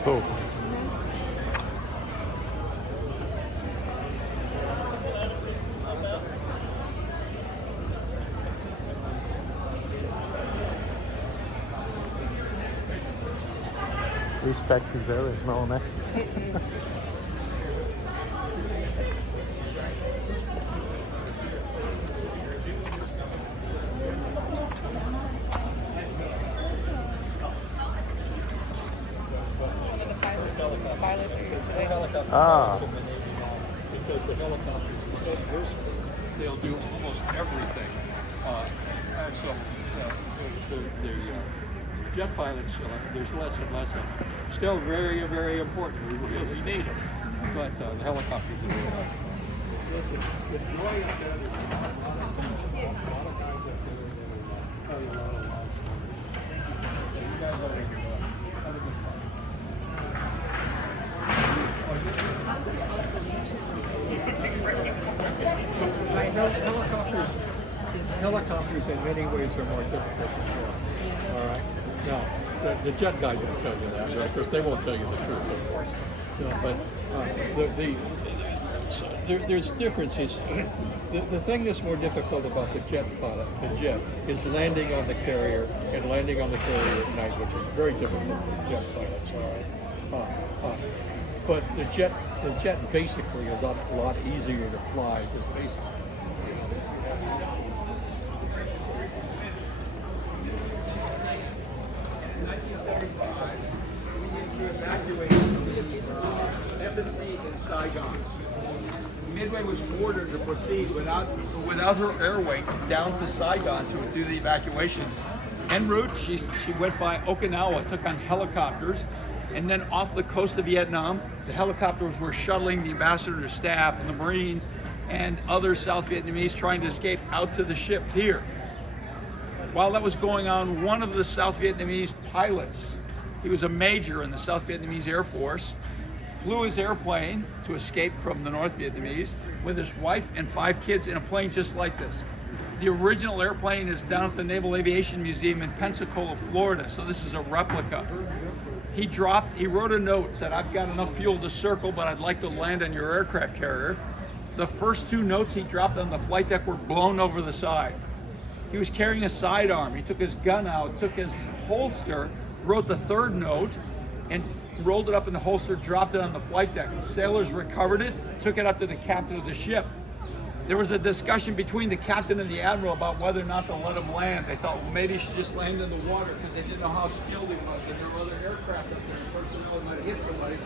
Gostou? O spec quiser, não, né? Ah. Because the helicopters, they'll do almost everything. And so the jet pilots, there's less and less of them. Still very, very important. We really need them. But the helicopters are doing it. The joy of that is a lot of guys up there and tell you a lot of live stories. You guys are having a good fun. Helicopters in many ways are more difficult to fly. All right. Now, the jet guys will tell you that, right? Of course, they won't tell you the truth, of course. But there's differences. The thing that's more difficult about the jet, is landing on the carrier and landing on the carrier at night, which is very difficult for jet pilots. All right. But the jet basically is a lot easier to fly, just basically. In 1975, we need to evacuate the embassy in Saigon. Midway was ordered to proceed without her airway down to Saigon to do the evacuation. En route, she went by Okinawa, took on helicopters, and then off the coast of Vietnam, the helicopters were shuttling the ambassador's staff and the Marines and other South Vietnamese trying to escape out to the ship here. While that was going on, one of the South Vietnamese pilots, he was a major in the South Vietnamese Air Force, flew his airplane to escape from the North Vietnamese with his wife and 5 kids in a plane just like this. The original airplane is down at the Naval Aviation Museum in Pensacola, Florida, so this is a replica. He wrote a note, said, "I've got enough fuel to circle, but I'd like to land on your aircraft carrier." The first 2 notes he dropped on the flight deck were blown over the side. He was carrying a sidearm. He took his gun out, took his holster, wrote the 3rd note, and rolled it up in the holster, dropped it on the flight deck. The sailors recovered it, took it up to the captain of the ship. There was a discussion between the captain and the admiral about whether or not to let him land. They thought, well, maybe he should just land in the water because they didn't know how skilled he was, and there were other aircraft up there, and personnel might have hit somebody.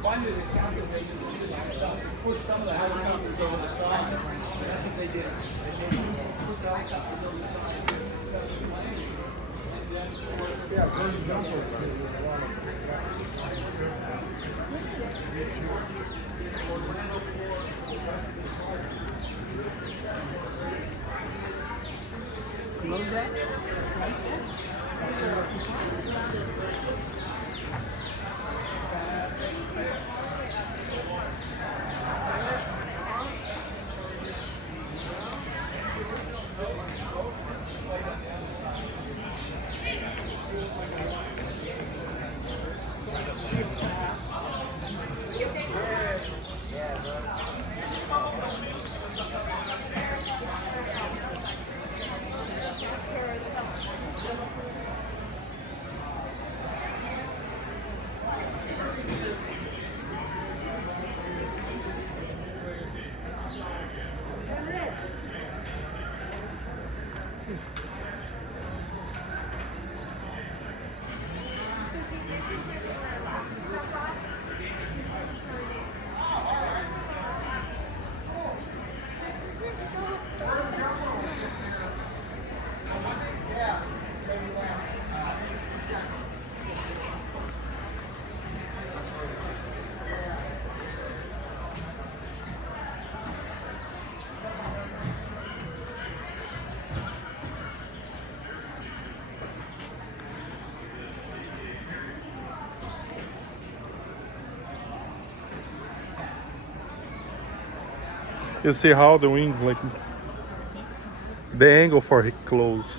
Finally, the captain made the decision himself to push some of the helicopters over the side. And that's what they did. They pushed the helicopters over the side and did successful landing. And then, yeah, Vernon Jumper. Close that. You see how the wing, like the angle for it close.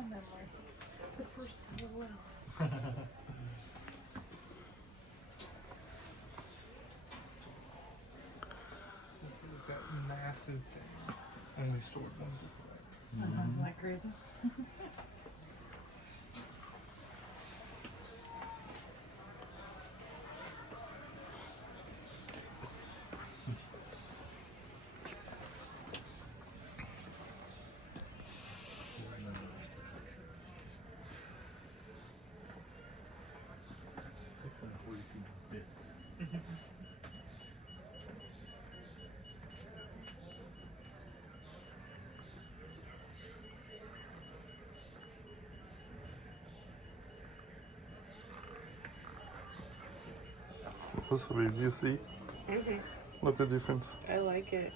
found them like the first couple of That massive thing. Only stored one book. Isn't that crazy? What's the baby? You see? What's the difference? I like it.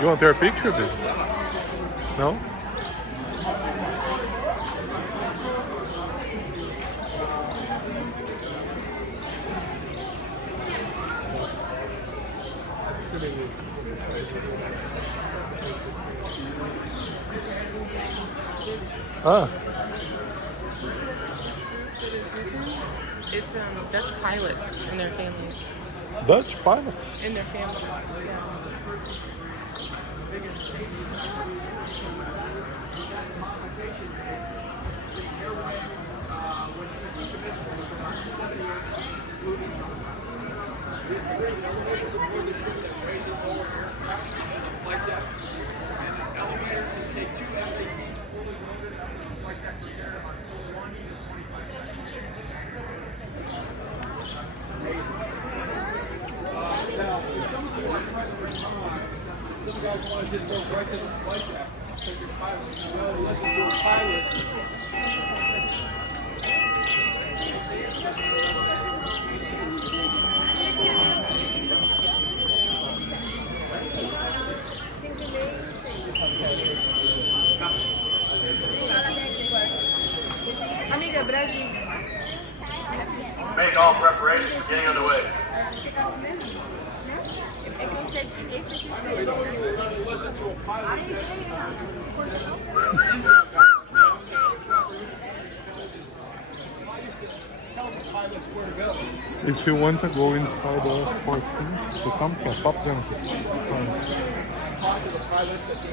You want their picture, dude? No? Ah, It's Dutch pilots and their families. Dutch pilots. And their families. Yeah. Some guys want to just go right to the flight deck. Take your pilot. Well, listen to a pilot. Amiga, Brasil. Make all preparations, getting underway. É que eu sei que esse aqui Listen to a pilot. Tell the pilots where to go. If you want to go inside the 14, to come to top them. Talk to the pilots at the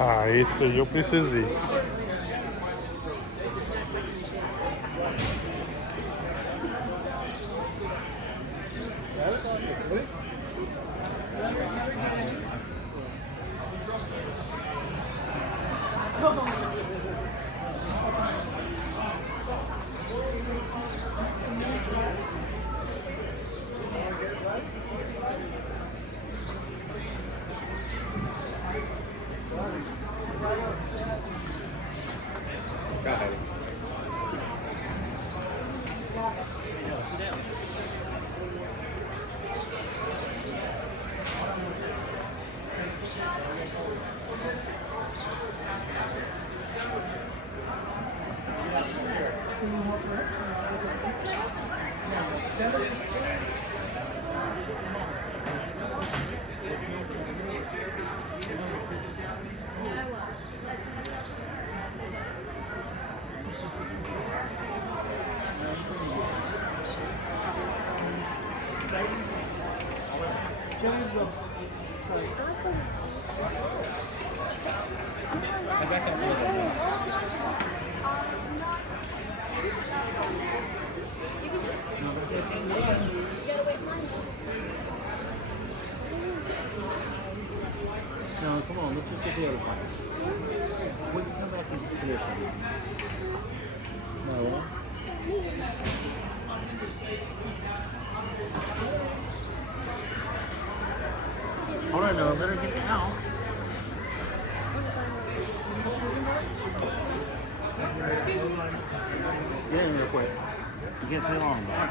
Ah, esse aí eu precisei. No, come on, let's just get the other parts. We can come back and do this one. No. Hold on, no, let her get it out. Get in real quick. You can't stay long, though.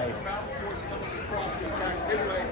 About force coming across the track. Anyway,